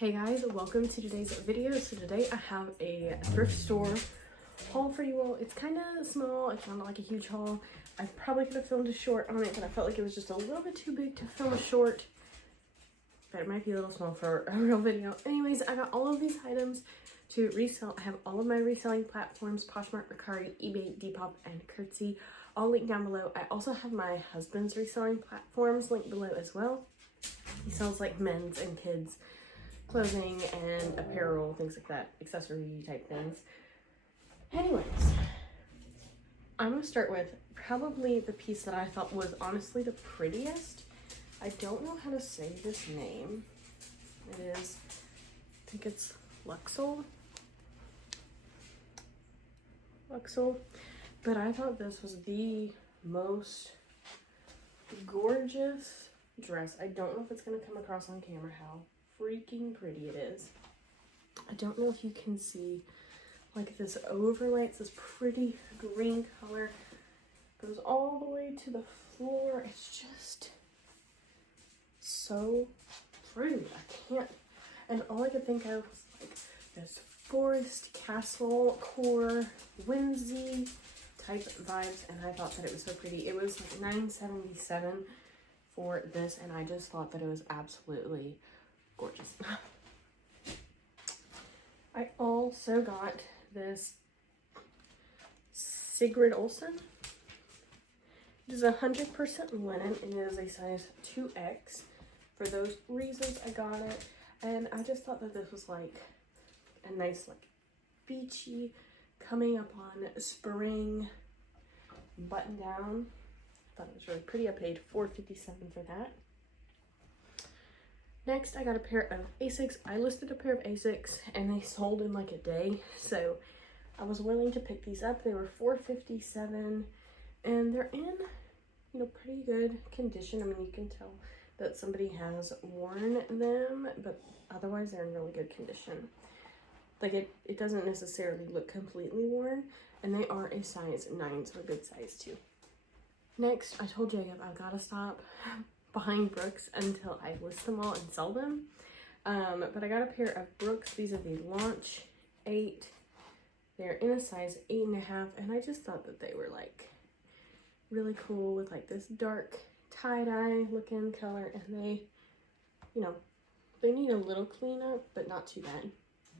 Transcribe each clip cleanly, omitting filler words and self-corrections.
Hey guys, welcome to today's video. So today I have a thrift store haul for you all. It's kind of small, it's not like a huge haul. I probably could have filmed a short on it, but I felt like it was just a little bit too big to film a short. But it might be a little small for a real video. Anyways, I got all of these items to resell. I have all of my reselling platforms: Poshmark, Mercari, eBay, Depop, and Curtsy, all linked down below. I also have my husband's reselling platforms linked below as well. He sells like men's and kids clothing and apparel, things like that, accessory type things. Anyways, I'm gonna start with probably the piece that I thought was honestly the prettiest. I don't know how to say this name. It is, I think it's Luxel, but I thought this was the most gorgeous dress. I don't know if it's gonna come across on camera how freaking pretty it is. I don't know if you can see like this overlay. It's this pretty green color, goes all the way to the floor. It's just so pretty. I can't, and all I could think of was like this forest castle core whimsy type vibes, and I thought that it was so pretty. It was like $9.77 for this, and I just thought that it was absolutely gorgeous. I also got this Sigrid Olsen. It is 100% linen and it is a size 2X. For those reasons I got it, and I just thought that this was like a nice like beachy coming up on spring button down. I thought it was really pretty. I paid $4.57 for that. Next, I got a pair of Asics. I listed a pair of Asics and they sold in like a day, so I was willing to pick these up. They were $4.57 and they're in, you know, pretty good condition. I mean, you can tell that somebody has worn them, but otherwise they're in really good condition. Like it doesn't necessarily look completely worn, and they are a size 9, so a good size too. Next, I told Jacob I've got to stop buying Brooks until I list them all and sell them. But I got a pair of Brooks. These are the Launch 8. They're in a size 8.5, and I just thought that they were like really cool with like this dark tie-dye looking color, and they, you know, they need a little cleanup, but not too bad.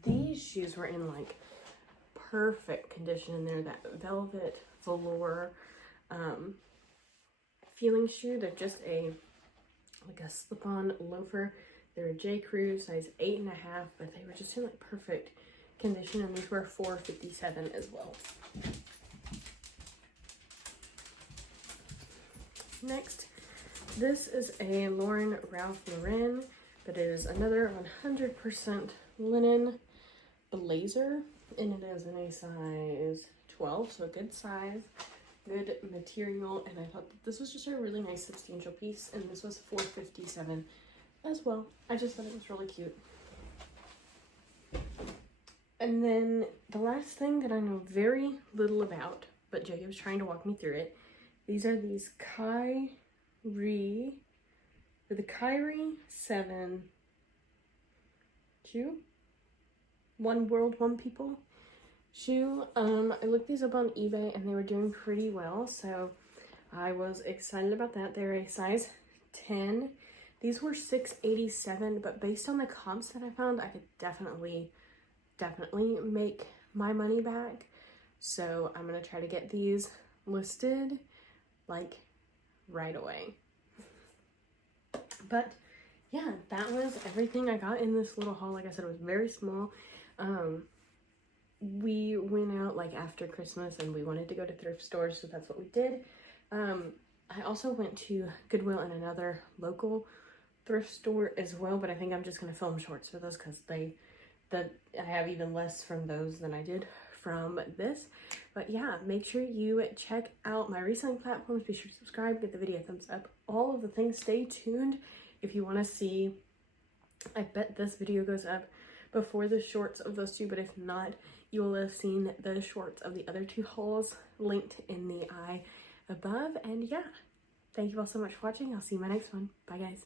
These shoes were in like perfect condition, and they're that velvet velour feeling shoe. They're just like a slip-on loafer. They're a J. Crew size 8.5, but they were just in like perfect condition, and these were $4.57 as well. Next, this is a Lauren Ralph Lauren, but it is another 100% linen blazer, and it is in a size 12, so a good size, good material, and I thought that this was just a really nice substantial piece, and this was $4.57 as well. I just thought it was really cute. And then the last thing that I know very little about, but Jacob's trying to walk me through it, these are these Kyrie 7 shoe, One World, One People shoe. I looked these up on eBay and they were doing pretty well, so I was excited about that. They're a size 10. These were $6.87, but based on the comps that I found, I could definitely make my money back. So I'm gonna try to get these listed like right away. But yeah, that was everything I got in this little haul. Like I said, it was very small. We went out like after Christmas and we wanted to go to thrift stores, so that's what we did. I also went to Goodwill and another local thrift store as well, but I think I'm just gonna film shorts for those because I have even less from those than I did from this. But yeah, make sure you check out my reselling platforms. Be sure to subscribe, give the video a thumbs up, all of the things. Stay tuned if you want to see. I bet this video goes up before the shorts of those two, but if not, you will have seen the shorts of the other two hauls linked in the eye above. And yeah, thank you all so much for watching. I'll see you in my next one. Bye guys.